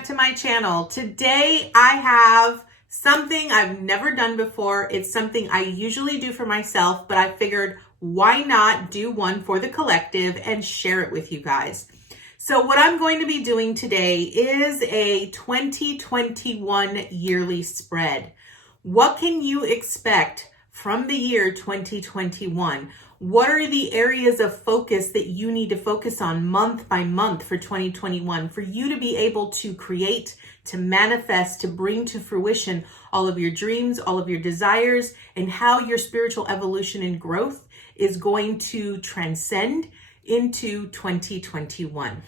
back to my channel. Today I have something I've never done before. It's something I usually do for myself, but I figured why not do one for the collective and share it with you guys. So what I'm going to be doing today is a 2021 yearly spread. What can you expect from the year 2021? What are the areas of focus that you need to focus on month by month for 2021 for you to be able to create, to manifest, to bring to fruition all of your dreams, all of your desires, and how your spiritual evolution and growth is going to transcend into 2021.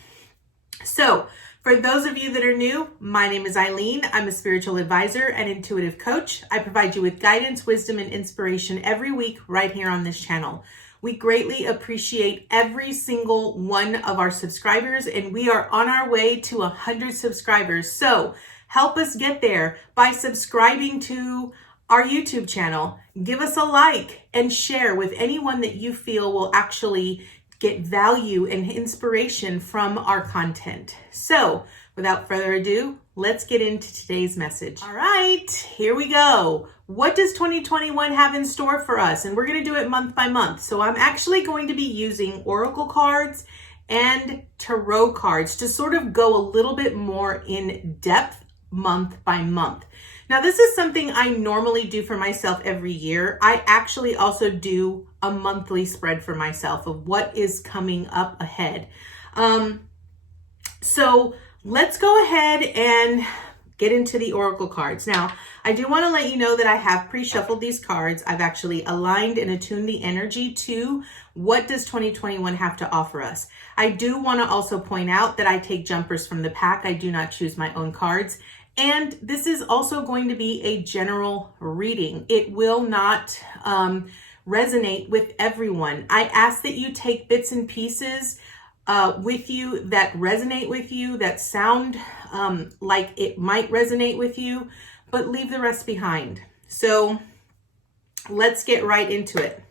So, for those of you that are new, my name is Eileen. I'm a spiritual advisor and intuitive coach. I provide you with guidance, wisdom, and inspiration every week right here on this channel. We greatly appreciate every single one of our subscribers, and we are on our way to 100 subscribers. So help us get there by subscribing to our YouTube channel. Give us a like and share with anyone that you feel will actually get value and inspiration from our content. So without further ado, let's get into today's message. All right, here we go. What does 2021 have in store for us? And we're going to do it month by month. So I'm actually going to be using oracle cards and tarot cards to sort of go a little bit more in depth month by month. Now, this is something I normally do for myself every year. I actually also do a monthly spread for myself of what is coming up ahead. So let's go ahead and get into the oracle cards. Now, I do want to let you know that I have pre-shuffled these cards. I've actually aligned and attuned the energy to what does 2021 have to offer us. I do want to also point out that I take jumpers from the pack. I do not choose my own cards. And this is also going to be a general reading. It will not resonate with everyone. I ask that you take bits and pieces with you that resonate with you, that sound like it might resonate with you, but leave the rest behind. So let's get right into it.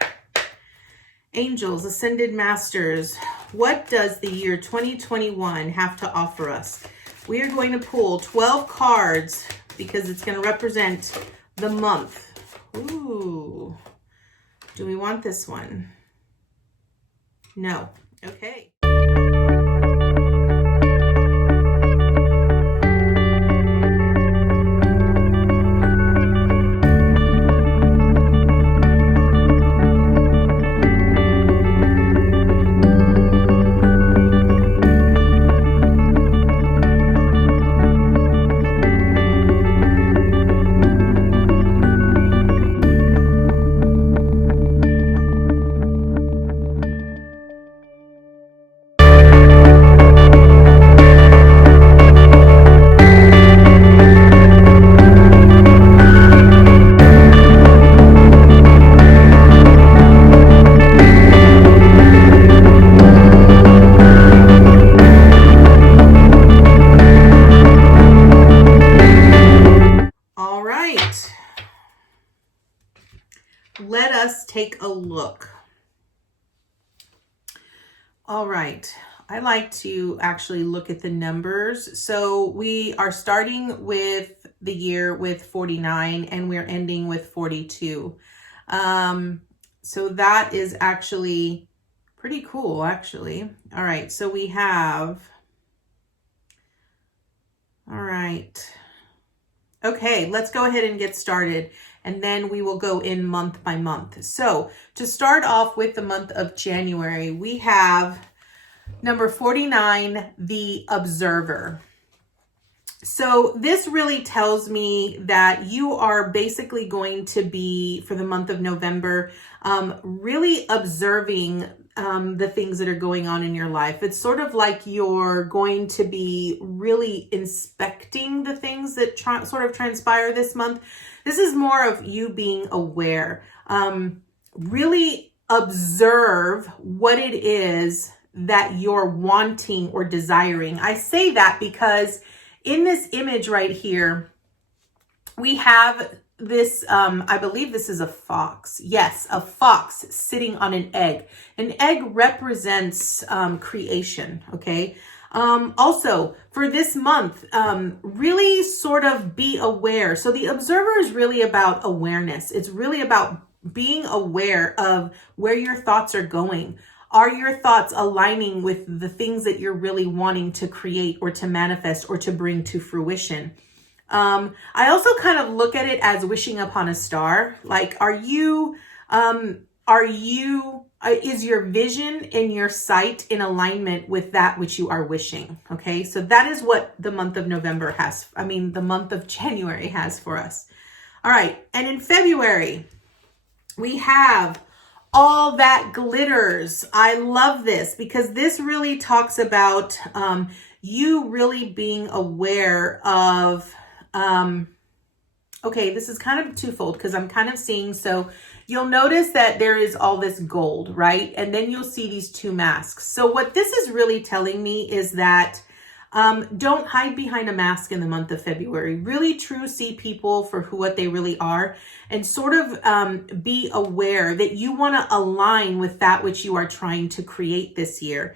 Angels, Ascended Masters, what does the year 2021 have to offer us? We are going to pull 12 cards because it's going to represent the month. Ooh, do we want this one? No. Okay. Let us take a look. All right. I like to actually look at the numbers. So we are starting with the year with 49 and we're ending with 42. So that is actually pretty cool, actually. All right. So we have, all right. Okay, let's go ahead and get started. And then we will go in month by month. So to start off with the month of January, we have number 49, the Observer. So this really tells me that you are basically going to be, for the month of November, really observing the things that are going on in your life. It's sort of like you're going to be really inspecting the things that sort of transpire this month. This is more of you being aware. Really observe what it is that you're wanting or desiring. I say that because in this image right here, we have this, I believe this is a fox. Yes, a fox sitting on an egg. An egg represents creation, okay? Also, for this month, really sort of be aware. So the observer is really about awareness. It's really about being aware of where your thoughts are going. Are your thoughts aligning with the things that you're really wanting to create or to manifest or to bring to fruition? I also kind of look at it as wishing upon a star. Like, is your vision and your sight in alignment with that which you are wishing? Okay, so that is what the month of November the month of January has for us. All right, and in February, we have all that glitters. I love this because this really talks about you really being aware of, okay, this is kind of twofold because I'm kind of seeing, so you'll notice that there is all this gold, right? And then you'll see these two masks. So what this is really telling me is that don't hide behind a mask in the month of February. Really true see people for what they really are, and sort of be aware that you want to align with that which you are trying to create this year.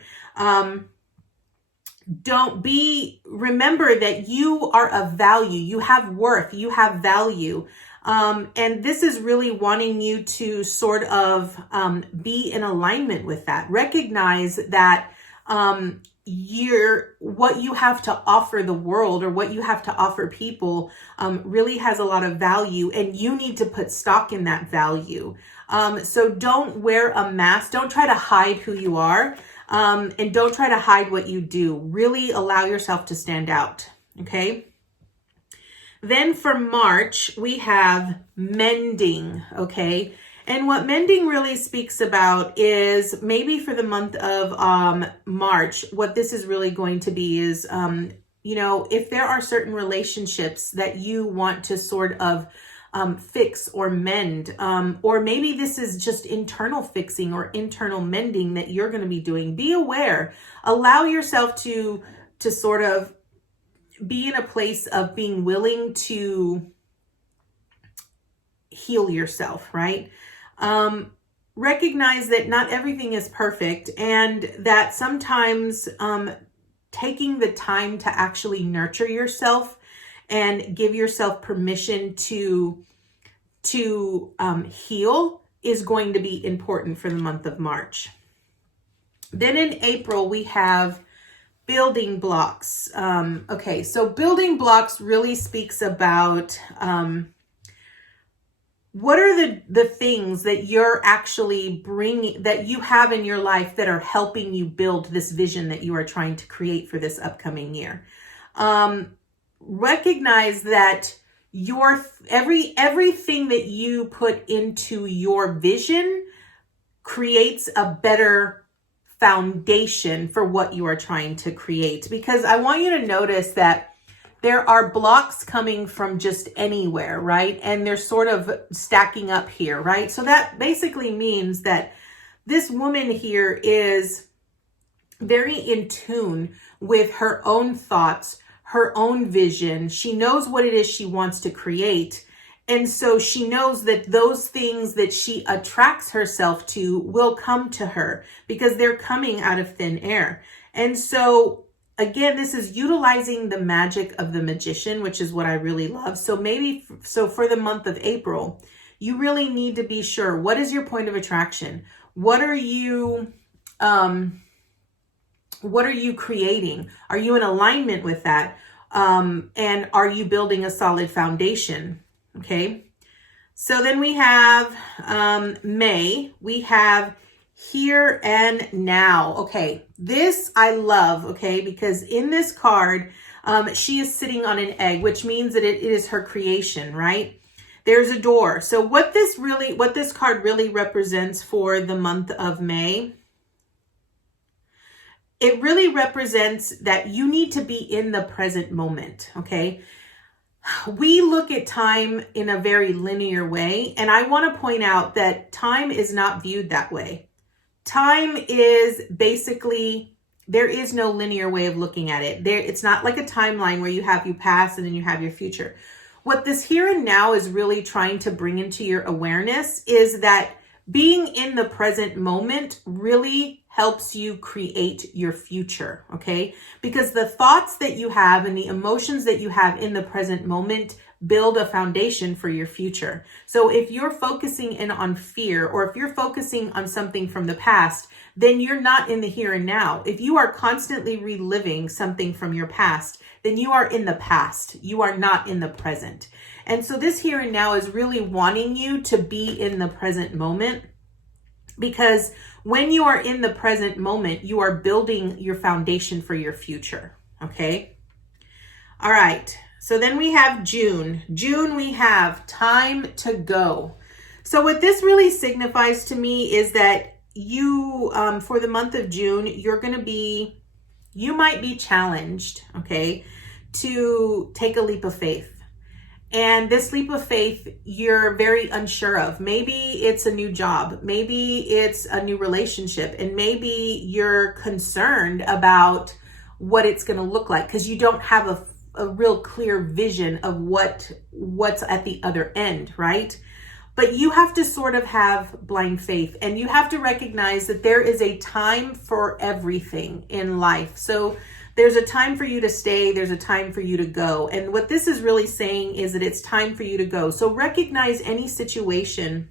Remember that you are of value. You have worth. You have value. And this is really wanting you to sort of be in alignment with that. Recognize that what you have to offer the world or what you have to offer people really has a lot of value, and you need to put stock in that value. So don't wear a mask. Don't try to hide who you are, and don't try to hide what you do. Really allow yourself to stand out. Okay. Then for March, we have mending. Okay. And what mending really speaks about is maybe for the month of March, what this is really going to be is, if there are certain relationships that you want to sort of fix or mend, or maybe this is just internal fixing or internal mending that you're going to be doing, be aware. Allow yourself to sort of be in a place of being willing to heal yourself, right? Recognize that not everything is perfect, and that sometimes taking the time to actually nurture yourself and give yourself permission to heal is going to be important for the month of March. Then in April, we have building blocks. Okay, so building blocks really speaks about what are the things that you're actually bringing, that you have in your life that are helping you build this vision that you are trying to create for this upcoming year. Recognize that everything that you put into your vision creates a better foundation for what you are trying to create. Because I want you to notice that there are blocks coming from just anywhere, right? And they're sort of stacking up here, right? So that basically means that this woman here is very in tune with her own thoughts, her own vision. She knows what it is she wants to create. And so she knows that those things that she attracts herself to will come to her because they're coming out of thin air. And so again, this is utilizing the magic of the magician, which is what I really love. So for the month of April, you really need to be sure, what is your point of attraction? What are you creating? Are you in alignment with that? And are you building a solid foundation? Okay. So then we have May. We have here and now. Okay. This I love. Okay. Because in this card, she is sitting on an egg, which means that it is her creation, right? There's a door. So what this card really represents for the month of May, it really represents that you need to be in the present moment. Okay. We look at time in a very linear way, and I want to point out that time is not viewed that way. Time is basically, there is no linear way of looking at it. It's not like a timeline where you have your past and then you have your future. What this here and now is really trying to bring into your awareness is that being in the present moment really helps you create your future, okay? Because the thoughts that you have and the emotions that you have in the present moment build a foundation for your future. So if you're focusing in on fear, or if you're focusing on something from the past, then you're not in the here and now. If you are constantly reliving something from your past, then you are in the past. You are not in the present. And so this here and now is really wanting you to be in the present moment, because when you are in the present moment, you are building your foundation for your future. Okay. All right. So then we have June. June, we have time to go. So what this really signifies to me is that you, for the month of June, you might be challenged, okay, to take a leap of faith. And this leap of faith, you're very unsure of. Maybe it's a new job. Maybe it's a new relationship. And maybe you're concerned about what it's going to look like because you don't have a real clear vision of what's at the other end, right? But you have to sort of have blind faith, and you have to recognize that there is a time for everything in life. So there's a time for you to stay. There's a time for you to go. And what this is really saying is that it's time for you to go. So recognize any situation,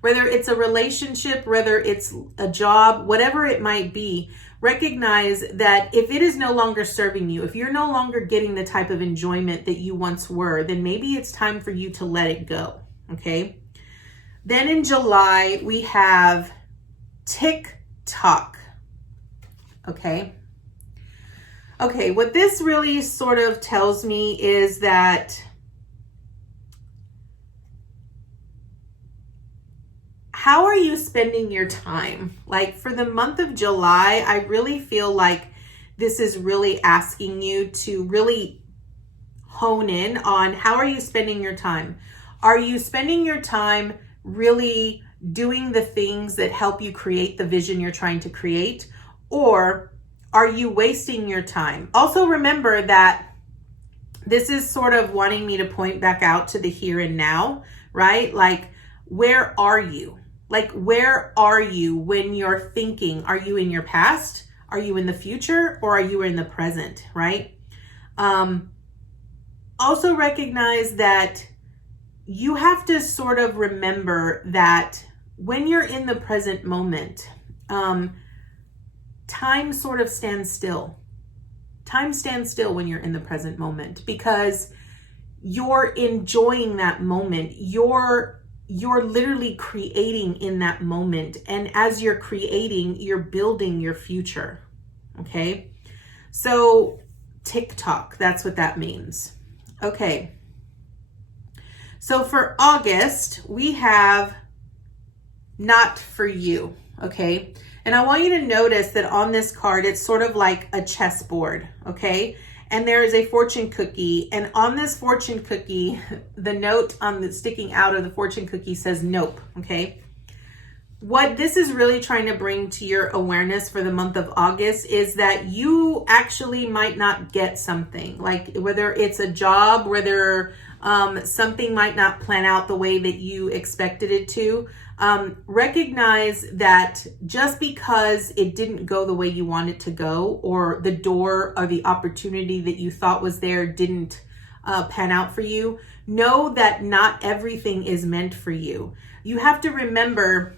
whether it's a relationship, whether it's a job, whatever it might be, recognize that if it is no longer serving you, if you're no longer getting the type of enjoyment that you once were, then maybe it's time for you to let it go. Okay. Then in July, we have tick-tock. Okay. Okay, what this really sort of tells me is that how are you spending your time? Like for the month of July, I really feel like this is really asking you to really hone in on how are you spending your time? Are you spending your time really doing the things that help you create the vision you're trying to create? Or are you wasting your time? Also remember that this is sort of wanting me to point back out to the here and now, right? Like, where are you? Like, where are you when you're thinking? Are you in your past? Are you in the future? Or are you in the present, right? Also recognize that you have to sort of remember that when you're in the present moment, time sort of stands still. Time stands still when you're in the present moment because you're enjoying that moment. You're literally creating in that moment. And as you're creating, you're building your future. Okay. So tick-tock, that's what that means. Okay. So for August, we have not for you. Okay. And I want you to notice that on this card, it's sort of like a chessboard, okay? And there is a fortune cookie. And on this fortune cookie, the note on the sticking out of the fortune cookie says nope, okay? What this is really trying to bring to your awareness for the month of August is that you actually might not get something, like whether it's a job, whether something might not plan out the way that you expected it to. Recognize that just because it didn't go the way you want it to go, or the door or the opportunity that you thought was there didn't pan out for you, know that not everything is meant for you. You have to remember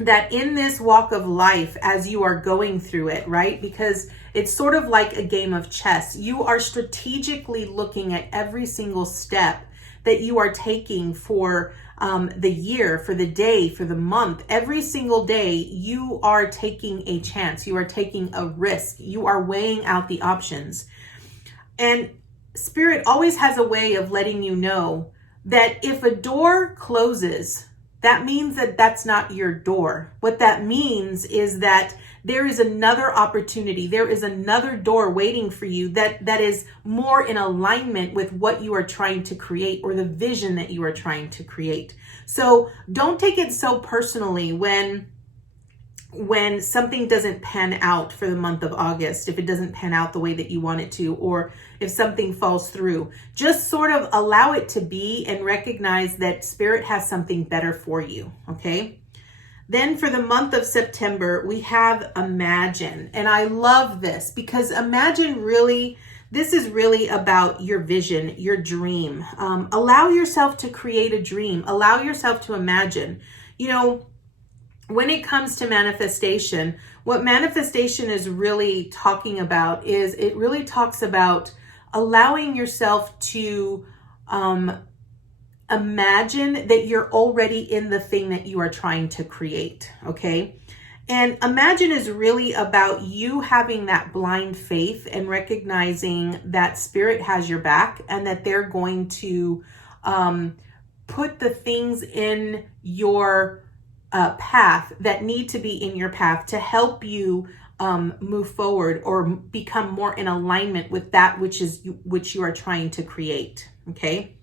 that in this walk of life, as you are going through it, right? Because it's sort of like a game of chess. You are strategically looking at every single step that you are taking for the year, for the day, for the month. Every single day, you are taking a chance. You are taking a risk. You are weighing out the options. And Spirit always has a way of letting you know that if a door closes, that means that that's not your door. What that means is that there is another opportunity. There is another door waiting for you that is more in alignment with what you are trying to create, or the vision that you are trying to create. So don't take it so personally when when something doesn't pan out for the month of August, if it doesn't pan out the way that you want it to, or if something falls through, just sort of allow it to be and recognize that Spirit has something better for you, okay? Then for the month of September, we have Imagine. And I love this because Imagine really, this is really about your vision, your dream. Allow yourself to create a dream. Allow yourself to imagine. You know, when it comes to manifestation, what manifestation is really talking about is it really talks about allowing yourself to imagine that you're already in the thing that you are trying to create, okay? And Imagine is really about you having that blind faith and recognizing that Spirit has your back and that they're going to put the things in your path that need to be in your path to help you move forward or become more in alignment with that which you are trying to create, okay?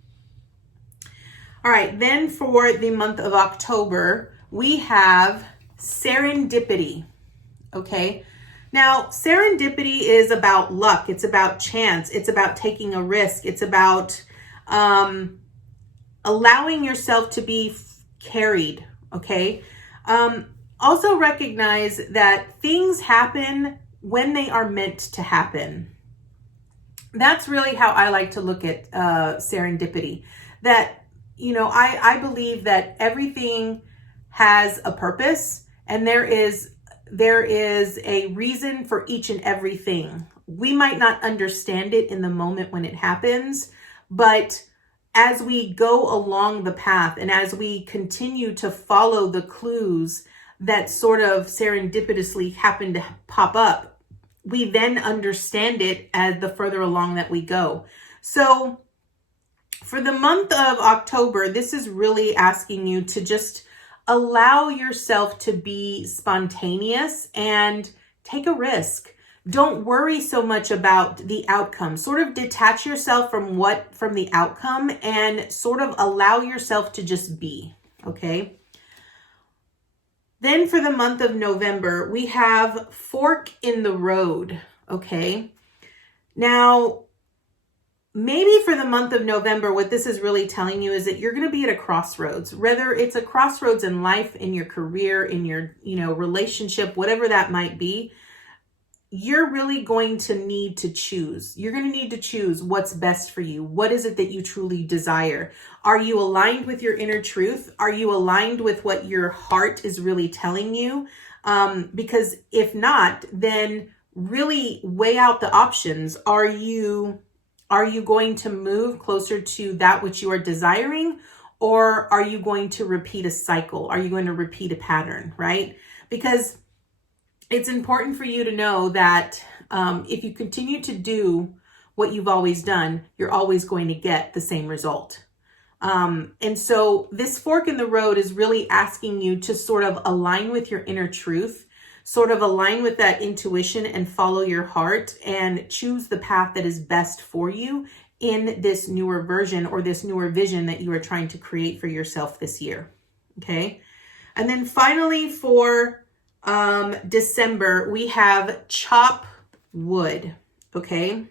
All right, then for the month of October, we have Serendipity, okay? Now, serendipity is about luck. It's about chance. It's about taking a risk. It's about allowing yourself to be carried, okay? Also recognize that things happen when they are meant to happen. That's really how I like to look at serendipity. That, you know, I believe that everything has a purpose and there is a reason for each and everything. We might not understand it in the moment when it happens, but as we go along the path and as we continue to follow the clues that sort of serendipitously happen to pop up, we then understand it as the further along that we go. So for the month of October, this is really asking you to just allow yourself to be spontaneous and take a risk. Don't worry so much about the outcome. Sort of detach yourself from the outcome and sort of allow yourself to just be, okay? Then for the month of November, we have Fork in the Road, okay? Now, maybe for the month of November, what this is really telling you is that you're going to be at a crossroads, whether it's a crossroads in life, in your career, in your, relationship, whatever that might be. You're really going to need to choose. You're going to need to choose what's best for you. What is it that you truly desire? Are you aligned with your inner truth? Are you aligned with what your heart is really telling you? Because if not, then really weigh out the options. Are you going to move closer to that which you are desiring? Or are you going to repeat a cycle? Are you going to repeat a pattern, right? Because it's important for you to know that if you continue to do what you've always done, you're always going to get the same result. And so this fork in the road is really asking you to sort of align with your inner truth, sort of align with that intuition and follow your heart and choose the path that is best for you in this newer version or this newer vision that you are trying to create for yourself this year. Okay. And then finally for December, we have Chop Wood. Okay.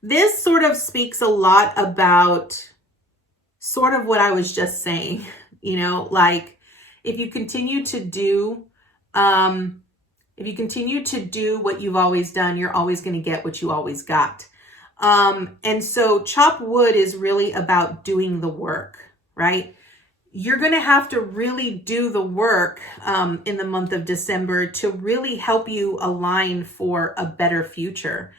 This sort of speaks a lot about sort of what I was just saying, like if you continue to do what you've always done, you're always going to get what you always got. And so Chop Wood is really about doing the work, right? You're going to have to really do the work in the month of December to really help you align for a better future.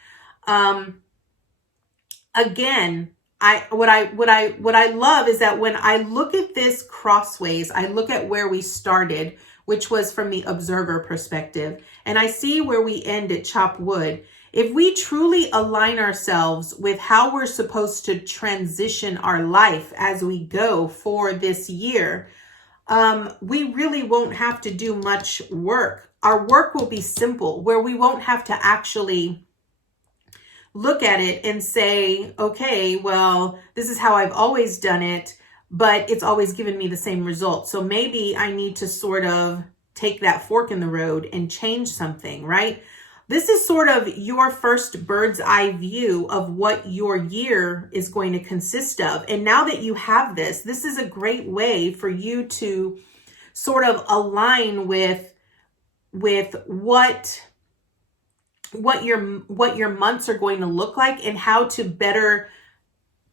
Again, what I love is that when I look at this crossways, I look at where we started, which was from the observer perspective, and I see where we end at Chop Wood. If we truly align ourselves with how we're supposed to transition our life as we go for this year, we really won't have to do much work. Our work will be simple, where we won't have to actually look at it and say, okay, well, this is how I've always done it, but it's always given me the same result. So maybe I need to sort of take that fork in the road and change something, right? This is sort of your first bird's eye view of what your year is going to consist of. And now that you have this, this is a great way for you to sort of align with what your months are going to look like and how to better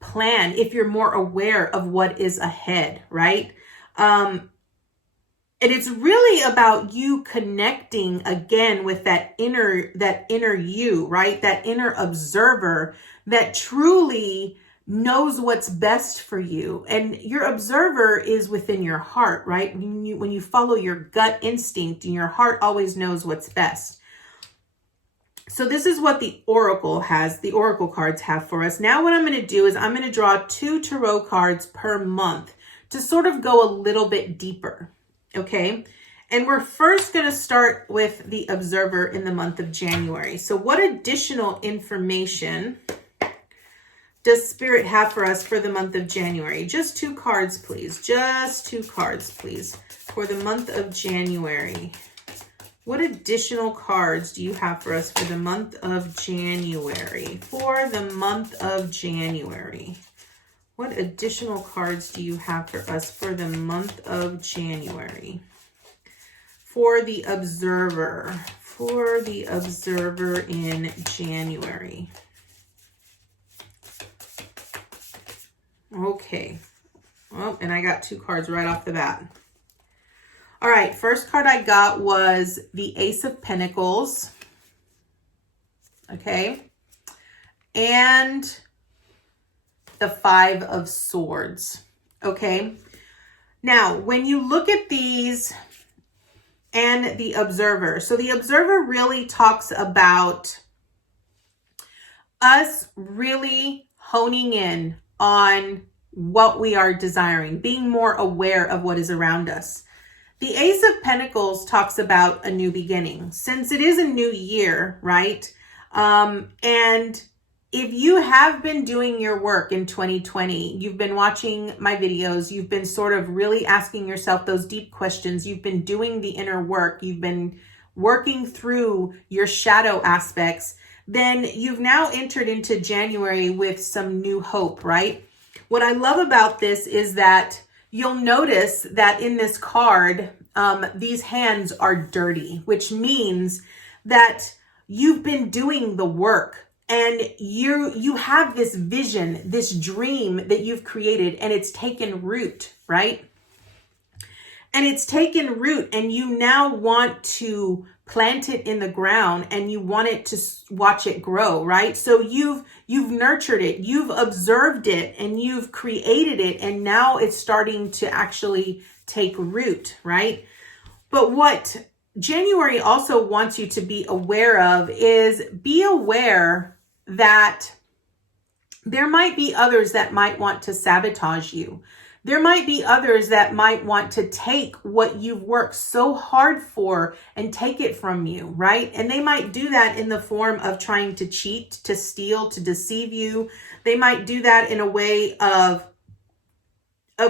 plan if you're more aware of what is ahead, right? And it's really about you connecting again with that inner you, right? That inner observer that truly knows what's best for you. And your observer is within your heart, right? When you follow your gut instinct, and your heart always knows what's best. So this is what the oracle cards have for us. Now what I'm going to do is I'm going to draw 2 tarot cards per month to sort of go a little bit deeper. Okay. And we're first going to start with the observer in the month of January. So what additional information does Spirit have for us for the month of January? Just 2 cards, please. Just 2 cards, please, for the month of January. What additional cards do you have for us for the month of January? For the month of January. What additional cards do you have for us for the month of January? For the observer in January. Okay. Oh, and I got 2 cards right off the bat. All right, first card I got was the Ace of Pentacles. Okay. And the 5 of Swords. Okay. Now, when you look at these and the observer, so the observer really talks about us really honing in on what we are desiring, being more aware of what is around us. The Ace of Pentacles talks about a new beginning, since it is a new year, right? And if you have been doing your work in 2020, you've been watching my videos, you've been sort of really asking yourself those deep questions, you've been doing the inner work, you've been working through your shadow aspects, then you've now entered into January with some new hope, right? What I love about this is that you'll notice that in this card, these hands are dirty, which means that you've been doing the work and you have this vision, this dream that you've created, and it's taken root, right? And it's taken root, and you now want to plant it in the ground and you want it to watch it grow, right? So you've nurtured it, you've observed it, and you've created it, and now it's starting to actually take root, right? But what January also wants you to be aware of is be aware that there might be others that might want to sabotage you. There might be others that might want to take what you've worked so hard for and take it from you, right? And they might do that in the form of trying to cheat, to steal, to deceive you. They might do that in a way of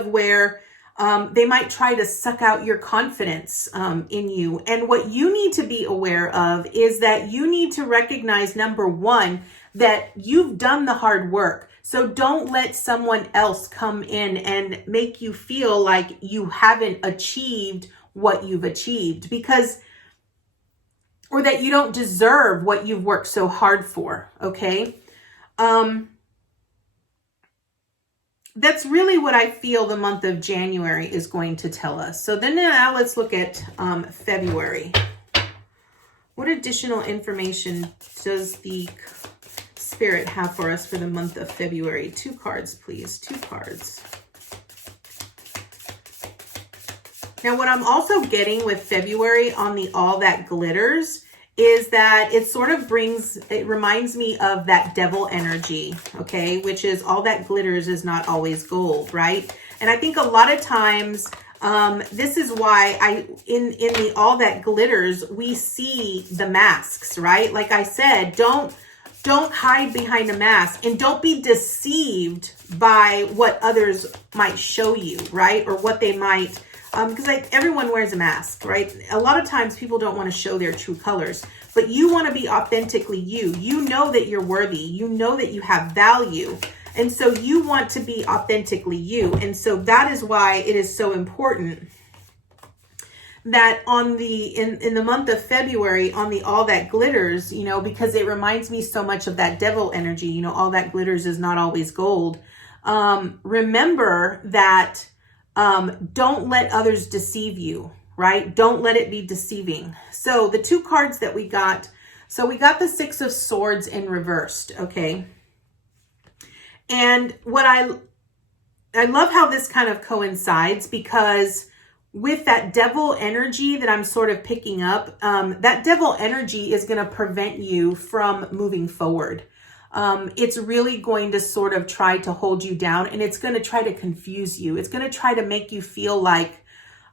where they might try to suck out your confidence in you. And what you need to be aware of is that you need to recognize, number one, that you've done the hard work. So don't let someone else come in and make you feel like you haven't achieved what you've achieved, or that you don't deserve what you've worked so hard for. Okay. That's really what I feel the month of January is going to tell us. So then now let's look at February. What additional information does the Spirit have for us for the month of February? 2 cards, please. 2 cards. Now, what I'm also getting with February on the All That Glitters is that it reminds me of that devil energy, okay? Which is all that glitters is not always gold, right? And I think a lot of times, this is why in the All That Glitters, we see the masks, right? Like I said, don't hide behind a mask, and don't be deceived by what others might show you, right? Or what they might, because everyone wears a mask, right? A lot of times people don't want to show their true colors, but you want to be authentically you. You know that you're worthy. You know that you have value. And so you want to be authentically you. And so that is why it is so important that on in the month of February, on the All That Glitters, you know, because it reminds me so much of that devil energy, you know, all that glitters is not always gold. Remember that don't let others deceive you, right? Don't let it be deceiving. So the two cards that we got, so we got the Six of Swords in reversed, okay? And what I love how this kind of coincides, because with that devil energy that I'm sort of picking up, that devil energy is going to prevent you from moving forward. It's really going to sort of try to hold you down, and it's going to try to confuse you. It's going to try to make you feel like,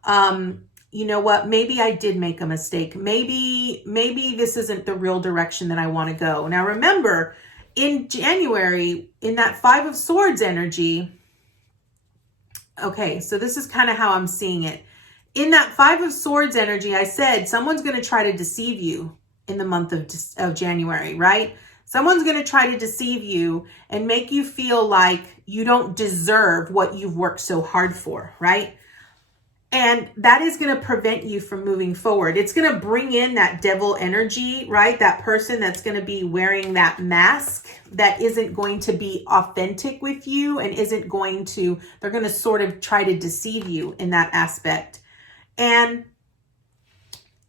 you know what, maybe I did make a mistake. Maybe this isn't the real direction that I want to go. Now, remember, in January, in that Five of Swords energy, okay, so this is kind of how I'm seeing it. In that Five of Swords energy, I said someone's going to try to deceive you in the month of January, right? Someone's going to try to deceive you and make you feel like you don't deserve what you've worked so hard for, right? And that is going to prevent you from moving forward. It's going to bring in that devil energy, right? That person that's going to be wearing that mask that isn't going to be authentic with you and isn't going to, they're going to sort of try to deceive you in that aspect. And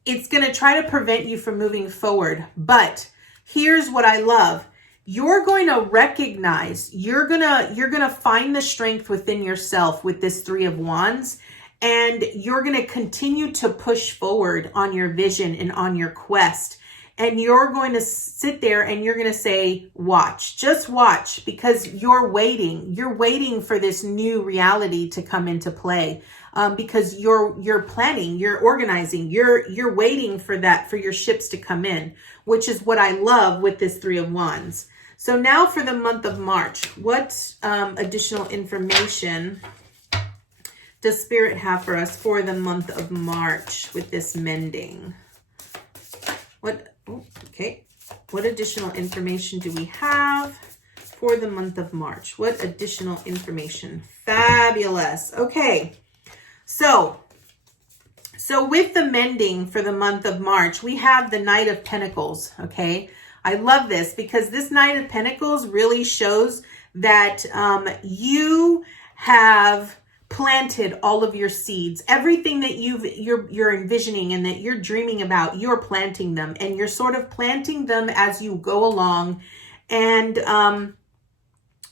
it's going to try to prevent you from moving forward. But here's what I love. You're going to recognize, you're going to find the strength within yourself with this Three of Wands. And you're going to continue to push forward on your vision and on your quest. And you're going to sit there and you're going to say, watch, just watch, because you're waiting for this new reality to come into play. Because you're planning, you're organizing, you're waiting for that, for your ships to come in, which is what I love with this Three of Wands. So now for the month of March, what additional information does Spirit have for us for the month of March with this mending? What additional information do we have for the month of March? What additional information? Fabulous. Okay. So with the mending for the month of March, we have the Knight of Pentacles, okay? I love this because this Knight of Pentacles really shows that you have planted all of your seeds. Everything that you're envisioning and that you're dreaming about, you're planting them, and you're sort of planting them as you go along, and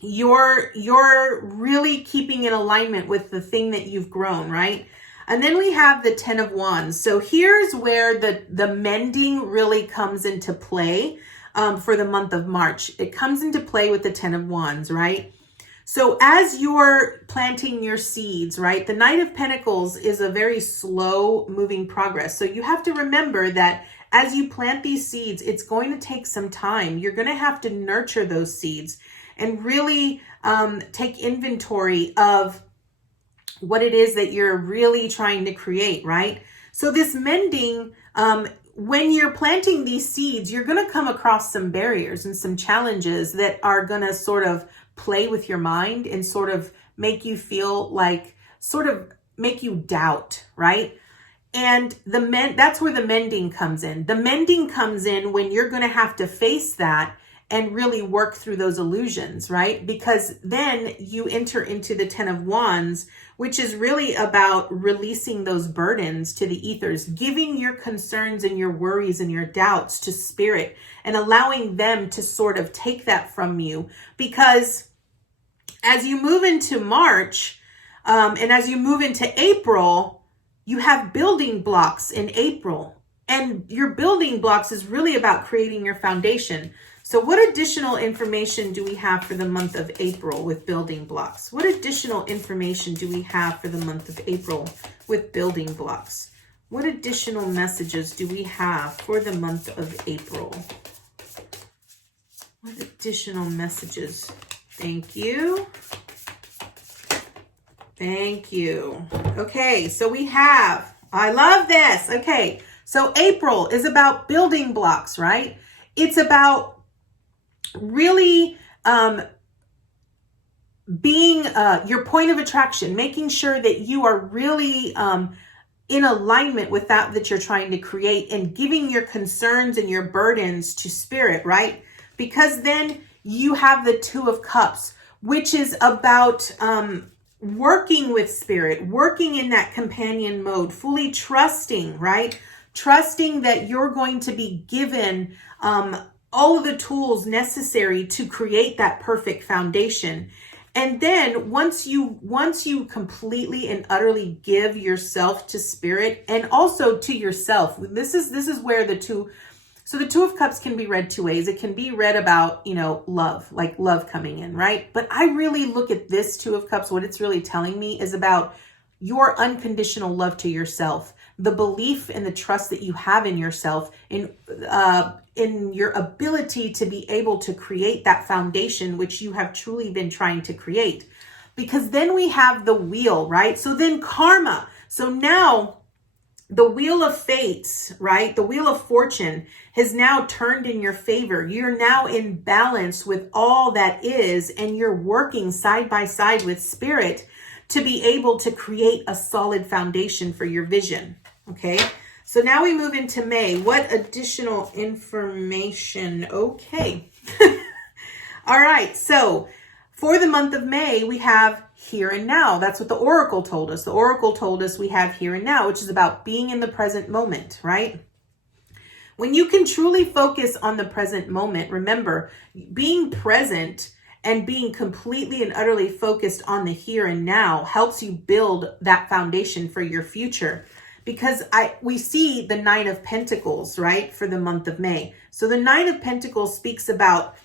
you're really keeping in alignment with the thing that you've grown, right? And then we have the Ten of Wands. So here's where the mending really comes into play for the month of March. It comes into play with the Ten of Wands, right? So as you're planting your seeds, right, the Knight of Pentacles is a very slow moving progress. So you have to remember that as you plant these seeds, it's going to take some time. You're going to have to nurture those seeds and really take inventory of what it is that you're really trying to create, right? So this mending, when you're planting these seeds, you're going to come across some barriers and some challenges that are going to sort of play with your mind and sort of make you feel like, sort of make you doubt, right? And that's where the mending comes in. The mending comes in when you're going to have to face that and really work through those illusions, right? Because then you enter into the Ten of Wands, which is really about releasing those burdens to the ethers, giving your concerns and your worries and your doubts to Spirit and allowing them to sort of take that from you. Because as you move into March and as you move into April, you have building blocks in April. And your building blocks is really about creating your foundation. So what additional information do we have for the month of April with building blocks? What additional information do we have for the month of April with building blocks? What additional messages do we have for the month of April? What additional messages? Thank you. Thank you. Okay, so we have, I love this. Okay, so April is about building blocks, right? It's about really being your point of attraction, making sure that you are really in alignment with that you're trying to create, and giving your concerns and your burdens to spirit, right? Because then you have the Two of Cups, which is about working with spirit, working in that companion mode, fully trusting, right? Trusting that you're going to be given all of the tools necessary to create that perfect foundation. And then once you completely and utterly give yourself to spirit, and also to yourself, this is where the Two of Cups can be read two ways. It can be read about, love, like love coming in, right? But I really look at this Two of Cups, what it's really telling me is about your unconditional love to yourself, the belief and the trust that you have in yourself, in your ability to be able to create that foundation, which you have truly been trying to create. Because then we have the wheel, right? So then karma. So now the wheel of fate, right? The wheel of fortune has now turned in your favor. You're now in balance with all that is, and you're working side by side with spirit to be able to create a solid foundation for your vision. Okay. So now we move into May. What additional information? Okay. All right. So for the month of May, we have here and now. That's what the Oracle told us. The Oracle told us we have here and now, which is about being in the present moment, right? When you can truly focus on the present moment, remember, being present and being completely and utterly focused on the here and now helps you build that foundation for your future. Because we see the Nine of Pentacles, right, for the month of May. So the Nine of Pentacles speaks about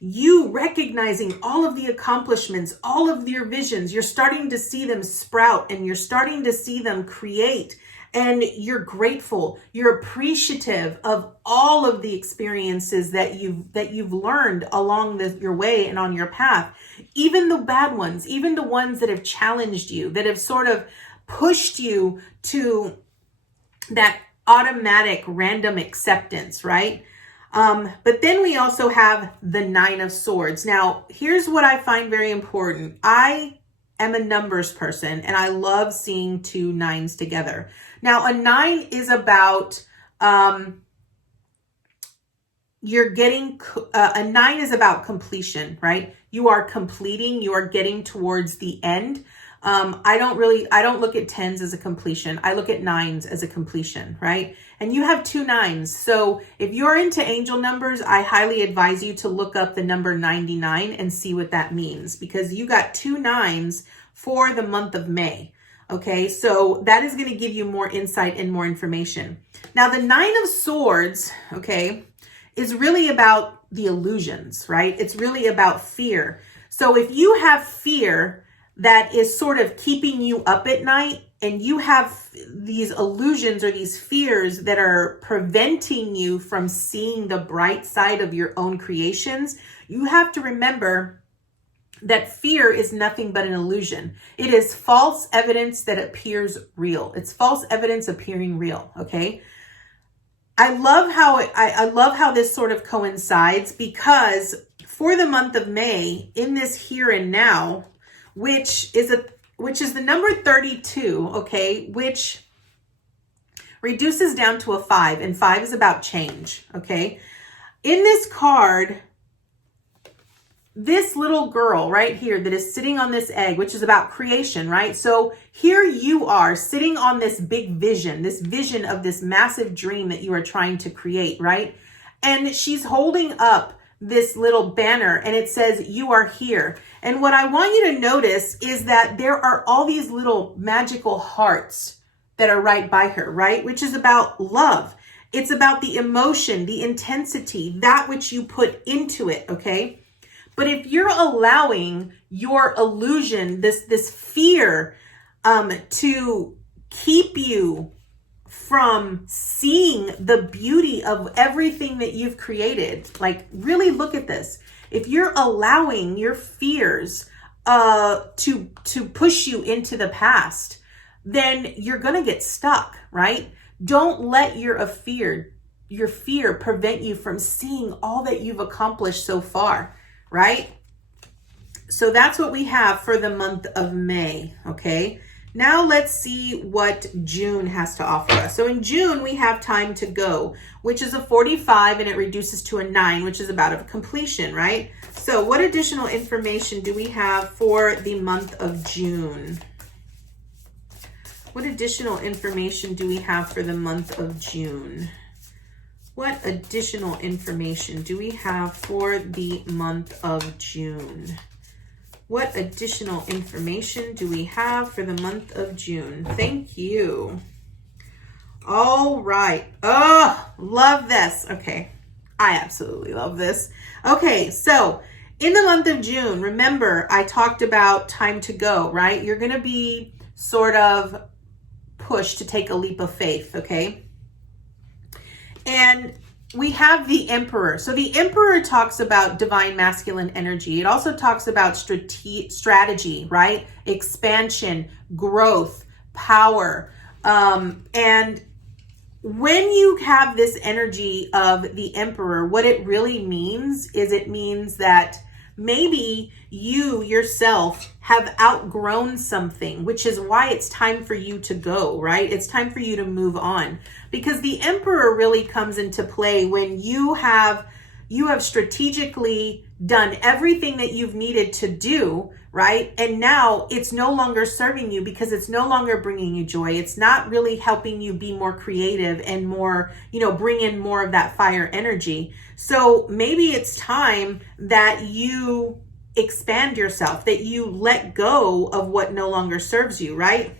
you recognizing all of the accomplishments, all of your visions. You're starting to see them sprout, and you're starting to see them create. And you're grateful. You're appreciative of all of the experiences that you've learned along your way and on your path. Even the bad ones, even the ones that have challenged you, that have sort of pushed you to that automatic random acceptance, right? But then we also have the Nine of Swords. Now, here's what I find very important. I am a numbers person, and I love seeing two nines together. Now, a nine is about, a nine is about completion, right? You are completing, you are getting towards the end. I don't look at tens as a completion. I look at nines as a completion, right? And you have two nines. So if you're into angel numbers, I highly advise you to look up the number 99 and see what that means, because you got two nines for the month of May. Okay, so that is going to give you more insight and more information. Now, the Nine of Swords, okay, is really about the illusions, right? It's really about fear. So if you have fear that is sort of keeping you up at night, and you have these illusions or these fears that are preventing you from seeing the bright side of your own creations, you have to remember that fear is nothing but an illusion. It is false evidence that appears real. It's false evidence appearing real, okay? I love how this sort of coincides, because for the month of May, in this here and now, which is the number 32, okay, which reduces down to a 5, and 5 is about change, okay? In this card, this little girl right here that is sitting on this egg, which is about creation, right? So here you are sitting on this big vision, this vision of this massive dream that you are trying to create, right? And she's holding up this little banner, and it says, "You are here." And what I want you to notice is that there are all these little magical hearts that are right by her, right? Which is about love. It's about the emotion, the intensity, that which you put into it, okay? But if you're allowing your illusion, this fear, to keep you from seeing the beauty of everything that you've created, like really look at this. If you're allowing your fears to push you into the past, then you're going to get stuck, right? Don't let your fear prevent you from seeing all that you've accomplished so far, right? So that's what we have for the month of May, okay? Now let's see what June has to offer us. So in June, we have time to go, which is a 45, and it reduces to a 9, which is about a completion, right? So what additional information do we have for the month of June? What additional information do we have for the month of June? What additional information do we have for the month of June? What additional information do we have for the month of June? Thank you. All right. Oh, love this. Okay. I absolutely love this. Okay. So in the month of June, remember I talked about time to go, right? You're going to be sort of pushed to take a leap of faith. Okay. And we have the Emperor. So the Emperor talks about divine masculine energy. It also talks about strategy, right? Expansion, growth, power. And when you have this energy of the Emperor, what it really means is it means that maybe you yourself have outgrown something, which is why it's time for you to go, right? It's time for you to move on, because the Emperor really comes into play when you have strategically done everything that you've needed to do, right? And now it's no longer serving you because it's no longer bringing you joy. It's not really helping you be more creative and more, bring in more of that fire energy. So maybe it's time that you expand yourself, that you let go of what no longer serves you, right?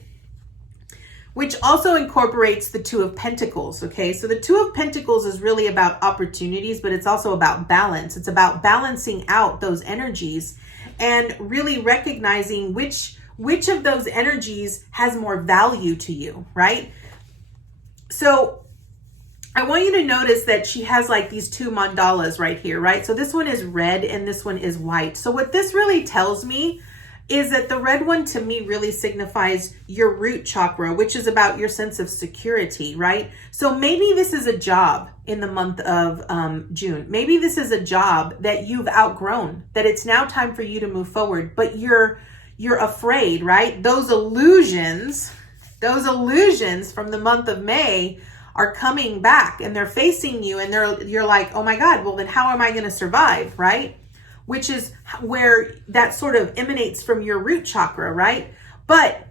Which also incorporates the Two of Pentacles, okay? So the Two of Pentacles is really about opportunities, but it's also about balance. It's about balancing out those energies and really recognizing which of those energies has more value to you, right? So I want you to notice that she has like these two mandalas right here, right? So this one is red and this one is white. So what this really tells me is that the red one to me really signifies your root chakra, which is about your sense of security, right? So maybe this is a job in the month of June. Maybe this is a job that you've outgrown, that it's now time for you to move forward, but you're afraid, right? Those illusions from the month of May are coming back and they're facing you, and you're like, oh my God, well then how am I going to survive, right? Which is where that sort of emanates from your root chakra, right? But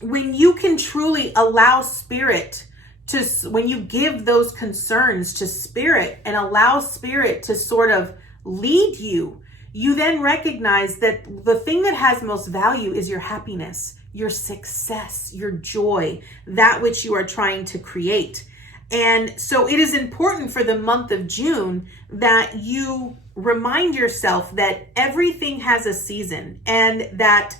when you can truly allow spirit when you give those concerns to spirit and allow spirit to sort of lead you, you then recognize that the thing that has most value is your happiness, your success, your joy, that which you are trying to create. And so it is important for the month of June that you remind yourself that everything has a season, and that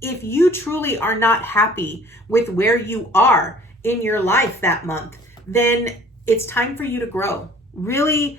if you truly are not happy with where you are in your life that month, then it's time for you to grow. Really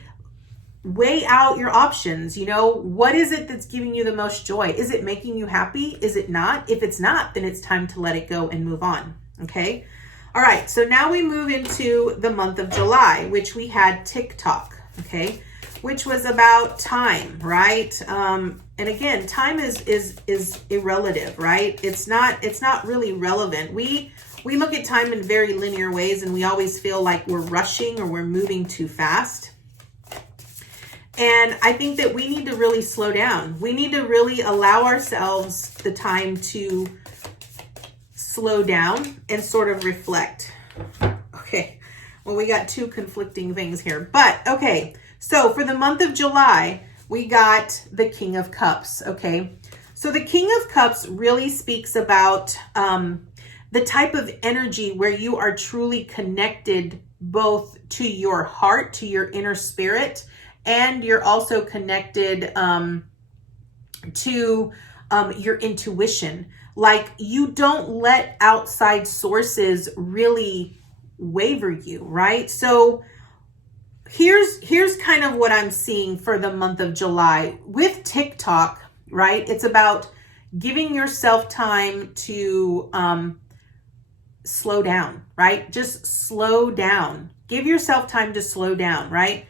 weigh out your options. What is it that's giving you the most joy? Is it making you happy? Is it not? If it's not, then it's time to let it go and move on. Okay. All right. So now we move into the month of July, which we had TikTok. Okay. Which was about time, right? And again, time is irrelative, right? It's not really relevant. We look at time in very linear ways, and we always feel like we're rushing or we're moving too fast. And I think that we need to really slow down. We need to really allow ourselves the time to slow down and sort of reflect. Okay, well, we got two conflicting things here, but okay. So for the month of July, we got the King of Cups, okay? So the King of Cups really speaks about the type of energy where you are truly connected both to your heart, to your inner spirit, and you're also connected to your intuition. Like, you don't let outside sources really waver you, right? So here's kind of what I'm seeing for the month of July with TikTok, right? It's about giving yourself time to slow down, right? Just slow down. Give yourself time to slow down, right?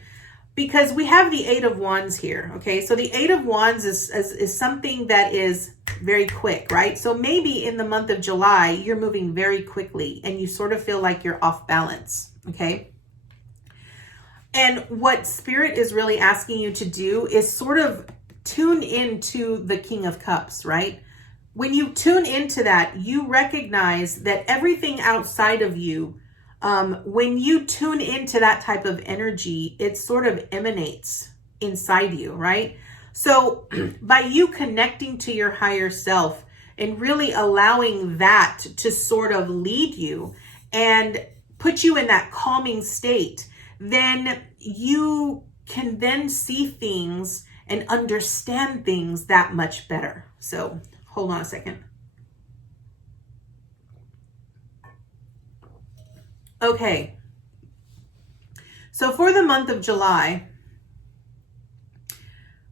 Because we have the Eight of Wands here, okay? So the Eight of Wands is something that is very quick, right? So maybe in the month of July, you're moving very quickly and you sort of feel like you're off balance, okay? And what Spirit is really asking you to do is sort of tune into the King of Cups, right? When you tune into that, you recognize that everything outside of you, when you tune into that type of energy, it sort of emanates inside you, right? So by you connecting to your higher self and really allowing that to sort of lead you and put you in that calming state, then you can then see things and understand things that much better. So hold on a second. Okay, so for the month of July,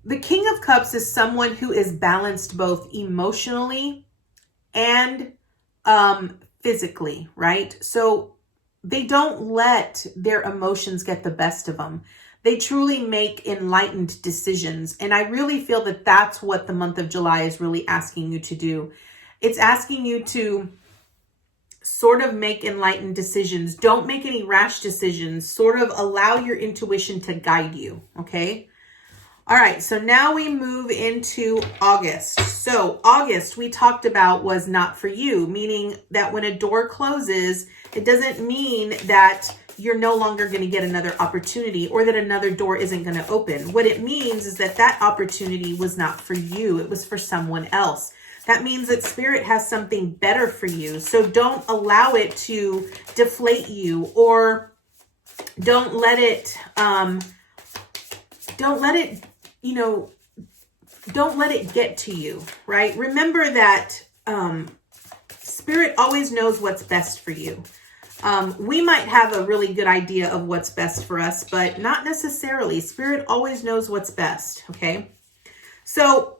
the King of Cups is someone who is balanced both emotionally and physically, right? So they don't let their emotions get the best of them. They truly make enlightened decisions. And I really feel that that's what the month of July is really asking you to do. It's asking you to sort of make enlightened decisions. Don't make any rash decisions. Sort of allow your intuition to guide you, okay? All right, so now we move into August. So August, we talked about, was not for you, meaning that when a door closes, it doesn't mean that you're no longer going to get another opportunity or that another door isn't going to open. What it means is that that opportunity was not for you. It was for someone else. That means that Spirit has something better for you. So don't allow it to deflate you, or don't let it, don't let it get to you, right? Remember that Spirit always knows what's best for you. We might have a really good idea of what's best for us, but not necessarily. Spirit always knows what's best, okay? So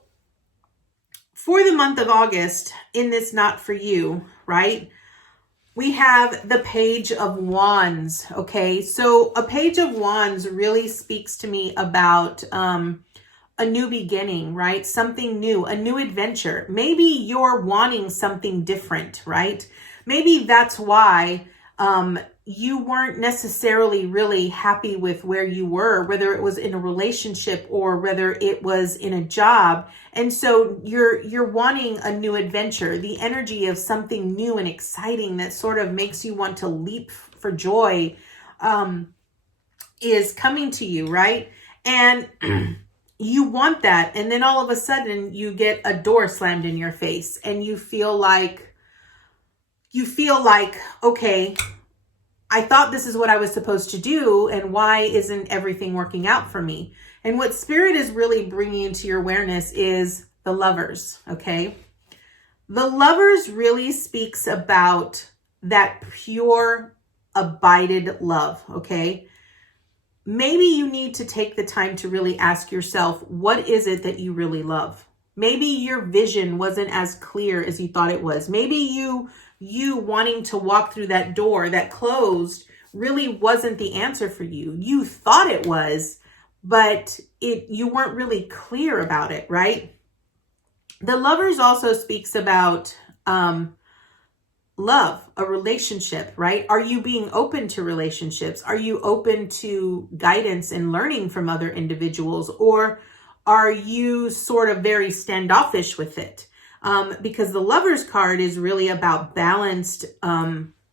for the month of August, in this not for you, right, we have the Page of Wands, okay? So a Page of Wands really speaks to me about a new beginning, right? Something new, a new adventure. Maybe you're wanting something different, right? Maybe that's why you weren't necessarily really happy with where you were, whether it was in a relationship or whether it was in a job. And so you're wanting a new adventure, the energy of something new and exciting that sort of makes you want to leap for joy is coming to you, right? And you want that. And then all of a sudden you get a door slammed in your face and you feel like, okay, I thought this is what I was supposed to do, and why isn't everything working out for me? And what Spirit is really bringing into your awareness is the Lovers, okay? The Lovers really speaks about that pure, abided love, okay? Maybe you need to take the time to really ask yourself, what is it that you really love? Maybe your vision wasn't as clear as you thought it was. Maybe you wanting to walk through that door that closed really wasn't the answer for you. You thought it was, but you weren't really clear about it, right? The Lovers also speaks about love, a relationship, right? Are you being open to relationships? Are you open to guidance and learning from other individuals? Or are you sort of very standoffish with it? Because the Lovers card is really about balanced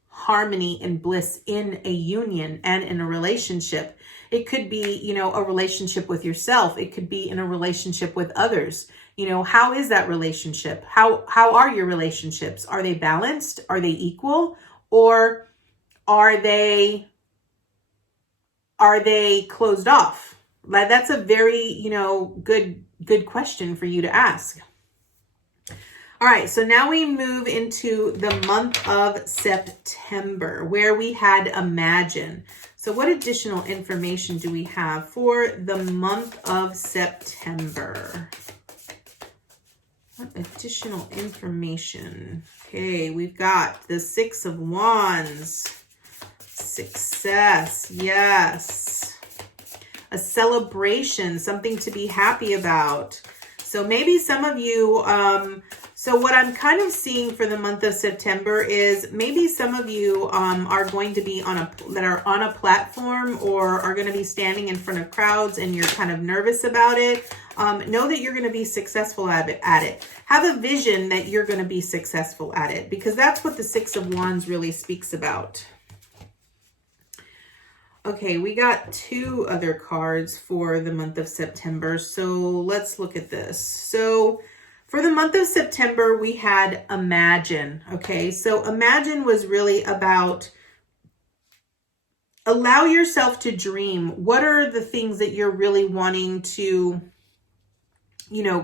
harmony and bliss in a union and in a relationship. It could be, a relationship with yourself. It could be in a relationship with others. How is that relationship? How are your relationships? Are they balanced? Are they equal? Or are they closed off? That's a very, good question for you to ask. All right, so now we move into the month of September, where we had Imagine. So what additional information do we have for the month of September? What additional information? Okay, we've got the Six of Wands. Success, yes. A celebration, something to be happy about. So maybe some of you, so what I'm kind of seeing for the month of September is maybe some of you are going to be on a platform or are going to be standing in front of crowds and you're kind of nervous about it. Know that you're going to be successful at it. Have a vision that you're going to be successful at it, because that's what the Six of Wands really speaks about. Okay, we got two other cards for the month of September. So let's look at this. So for the month of September, we had Imagine. Okay, so Imagine was really about allow yourself to dream. What are the things that you're really wanting to,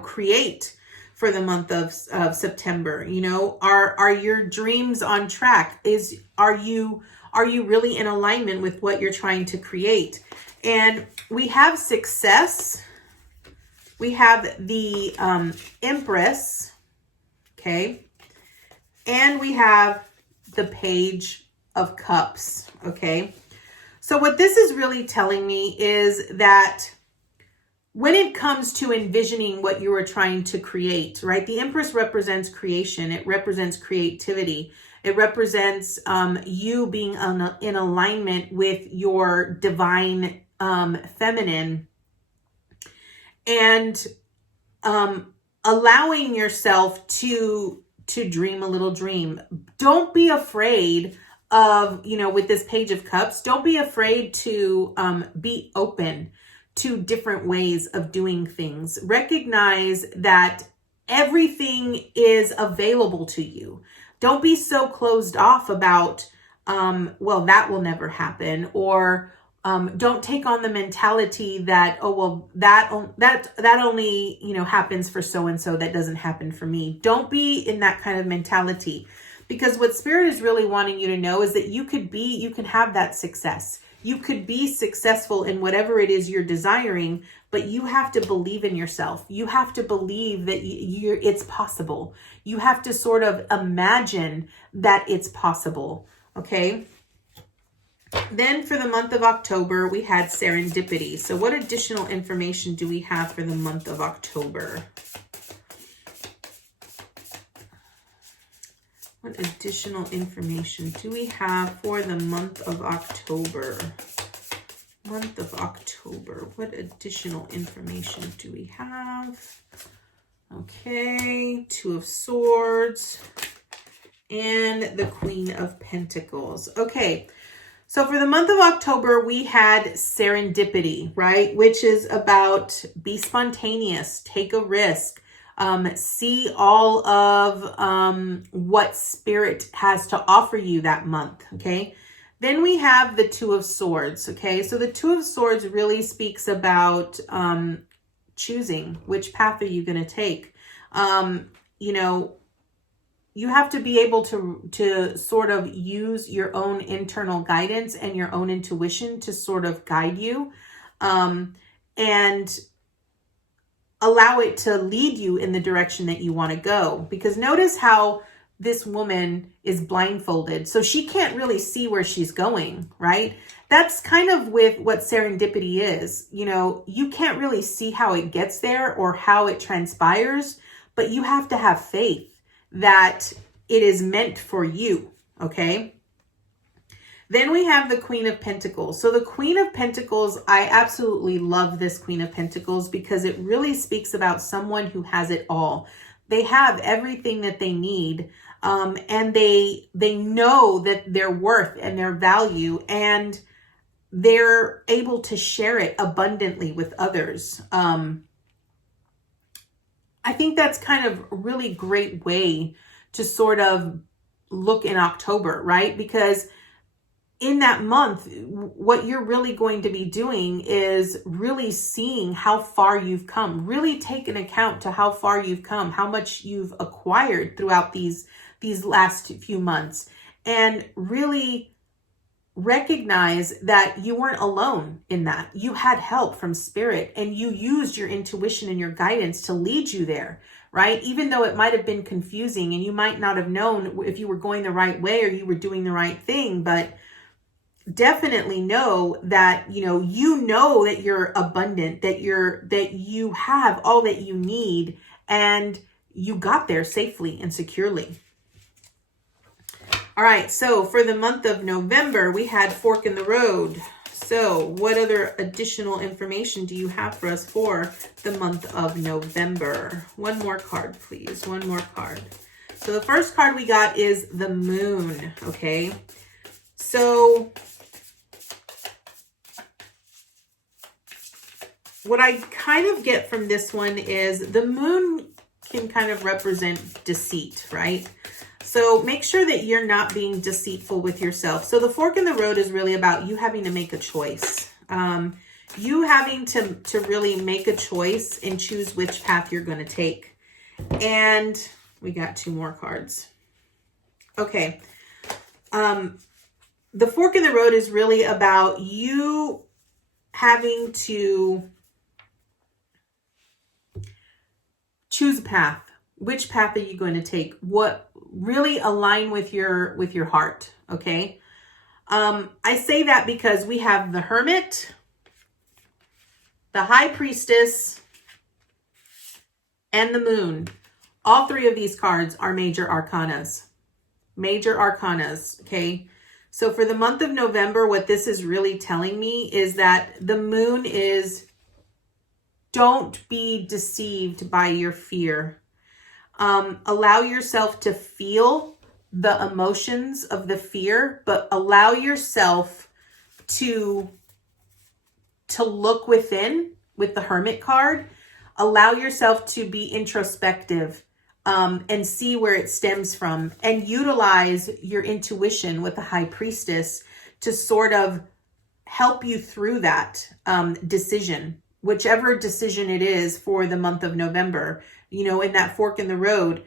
create for the month of September? Are your dreams on track? Are you really in alignment with what you're trying to create? And we have success. We have the Empress, okay? And we have the Page of Cups, okay? So what this is really telling me is that when it comes to envisioning what you are trying to create, right? The Empress represents creation. It represents creativity. It represents you being in alignment with your divine feminine, and allowing yourself to dream a little dream. Don't be afraid of, with this Page of Cups, don't be afraid to be open to different ways of doing things. Recognize that everything is available to you. Don't be so closed off about, well, that will never happen, or don't take on the mentality that, oh, well, that only, happens for so-and-so. That doesn't happen for me. Don't be in that kind of mentality, because what Spirit is really wanting you to know is that you can have that success. You could be successful in whatever it is you're desiring, but you have to believe in yourself. You have to believe that it's possible. You have to sort of imagine that it's possible, okay? Then for the month of October, we had Serendipity. So what additional information do we have for the month of October? What additional information do we have for the month of October? Month of October. What additional information do we have? Okay, Two of Swords and the Queen of Pentacles. Okay, so for the month of October, we had Serendipity, right? Which is about be spontaneous, take a risk. See all of what Spirit has to offer you that month, okay? Then we have the Two of Swords, okay? So the Two of Swords really speaks about choosing which path are you going to take. You have to be able to sort of use your own internal guidance and your own intuition to sort of guide you, and allow it to lead you in the direction that you want to go. Because notice how this woman is blindfolded, so she can't really see where she's going, right? That's kind of with what serendipity is. You can't really see how it gets there or how it transpires, but you have to have faith that it is meant for you, okay? Then we have the Queen of Pentacles. So the Queen of Pentacles, I absolutely love this Queen of Pentacles because it really speaks about someone who has it all. They have everything that they need, and they know that their worth and their value, and they're able to share it abundantly with others. I think that's kind of a really great way to sort of look in October, right? Because in that month, what you're really going to be doing is really seeing how far you've come. Really take an account to how far you've come, how much you've acquired throughout these last few months, and really recognize that you weren't alone in that. You had help from Spirit, and you used your intuition and your guidance to lead you there, right? Even though it might have been confusing and you might not have known if you were going the right way or you were doing the right thing, but definitely know that, you know that you're abundant, that you have all that you need, and you got there safely and securely. All right, so for the month of November, we had fork in the road. So what other additional information do you have for us for the month of November? One more card, please. One more card. So the first card we got is the moon, okay? So what I kind of get from this one is the moon can kind of represent deceit, right? So make sure that you're not being deceitful with yourself. So the fork in the road is really about you having to make a choice. You having to really make a choice and choose which path you're going to take. And we got two more cards. Okay. The fork in the road is really about you having to choose a path. Which path are you going to take? What really align with your heart, okay? I say that because we have the Hermit, the High Priestess, and the Moon. All three of these cards are major arcanas. Major arcanas, okay? So for the month of November, what this is really telling me is that the Moon is, don't be deceived by your fear. Allow yourself to feel the emotions of the fear, but allow yourself to look within with the Hermit card. Allow yourself to be introspective and see where it stems from, and utilize your intuition with the High Priestess to sort of help you through that decision, whichever decision it is for the month of November. In that fork in the road,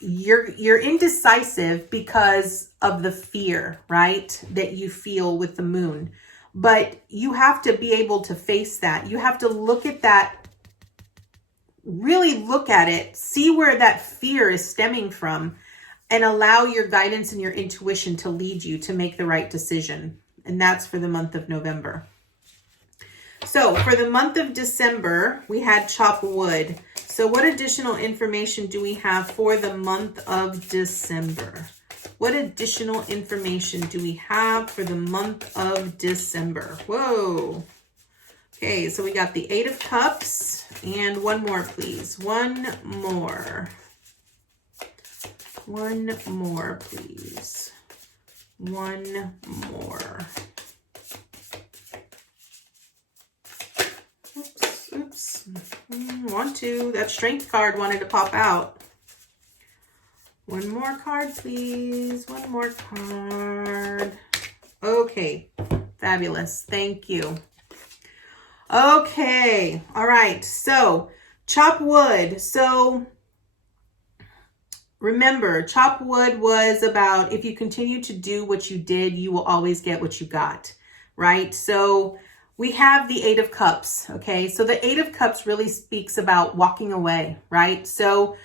you're indecisive because of the fear, right, that you feel with the moon. But you have to be able to face that. You have to look at that, really look at it, see where that fear is stemming from, and allow your guidance and your intuition to lead you to make the right decision. And that's for the month of November. So for the month of December, we had chop wood. So what additional information do we have for the month of December? What additional information do we have for the month of December? Whoa. Okay, so we got the Eight of Cups, and one more, please. One more, please. One more. Oops. That Strength card wanted to pop out. One more card, please. One more card. Okay. Fabulous. Thank you. Okay. All right. So, chop wood. So, remember, chop wood was about if you continue to do what you did, you will always get what you got, right? So, we have the Eight of Cups, okay? So the Eight of Cups really speaks about walking away, right? So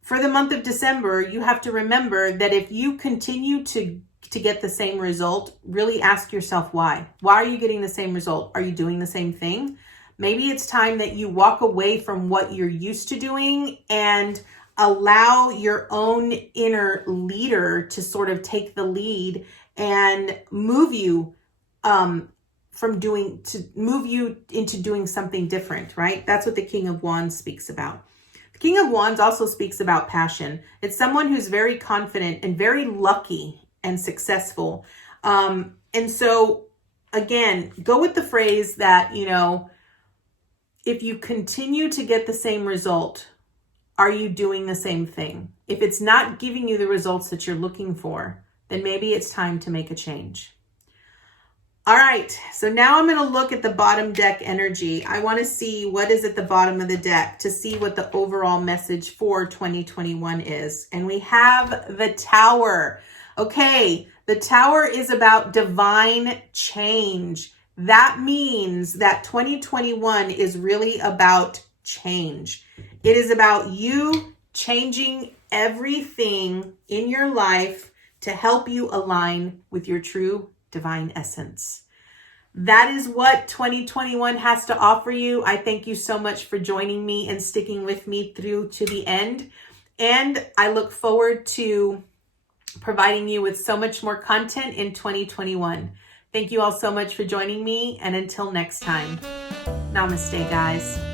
for the month of December, you have to remember that if you continue to get the same result, really ask yourself why. Why are you getting the same result? Are you doing the same thing? Maybe it's time that you walk away from what you're used to doing and allow your own inner leader to sort of take the lead and move you move you into doing something different, right? That's what the King of Wands speaks about. The King of Wands also speaks about passion. It's someone who's very confident and very lucky and successful. And so, again, go with the phrase that, if you continue to get the same result, are you doing the same thing? If it's not giving you the results that you're looking for, then maybe it's time to make a change. All right, so now I'm going to look at the bottom deck energy. I want to see what is at the bottom of the deck to see what the overall message for 2021 is. And we have the Tower. Okay, the Tower is about divine change. That means that 2021 is really about change. It is about you changing everything in your life to help you align with your true divine essence. That is what 2021 has to offer you. I thank you so much for joining me and sticking with me through to the end. And I look forward to providing you with so much more content in 2021. Thank you all so much for joining me. And until next time, namaste, guys.